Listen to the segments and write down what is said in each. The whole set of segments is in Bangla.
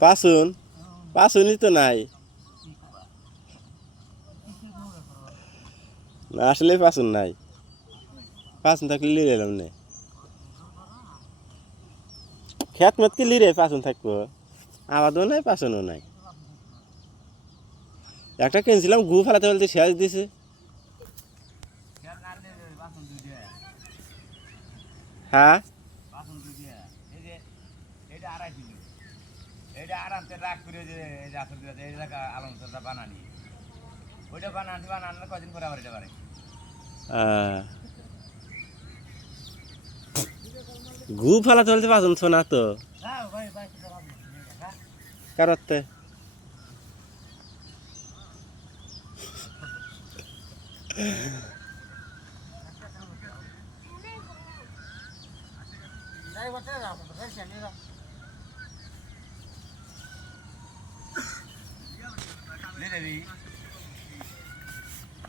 পাসুন পাসুনই তো নাই না আসলে পাসুন নাই পাসুন থাকলে লিরে এলাম না খেত মত কি লিরে পাসুন থাকবো আবাদও নাই পাসুনও নাই একটা কিনছিলাম গু ফেলাতে বলতে শেষ দিছে হ্যাঁ এটা আরামতে রাগ করে যে আসল এই জায়গা আলমটা বানানি ওইটা বানানো কদিন পরে আবার এটা বানাই গু ফেলাতে বলতে পাসুন শোনা তো কারতে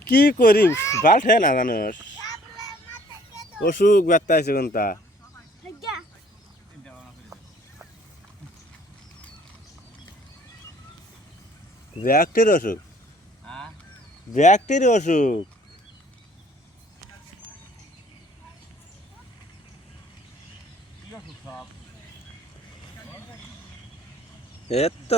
কি করি বাল্টে না জানোস অসুখ ব্যথা আছে কোনটা ব্যাকটির অসুখ ব্যাকটির অসুখ এত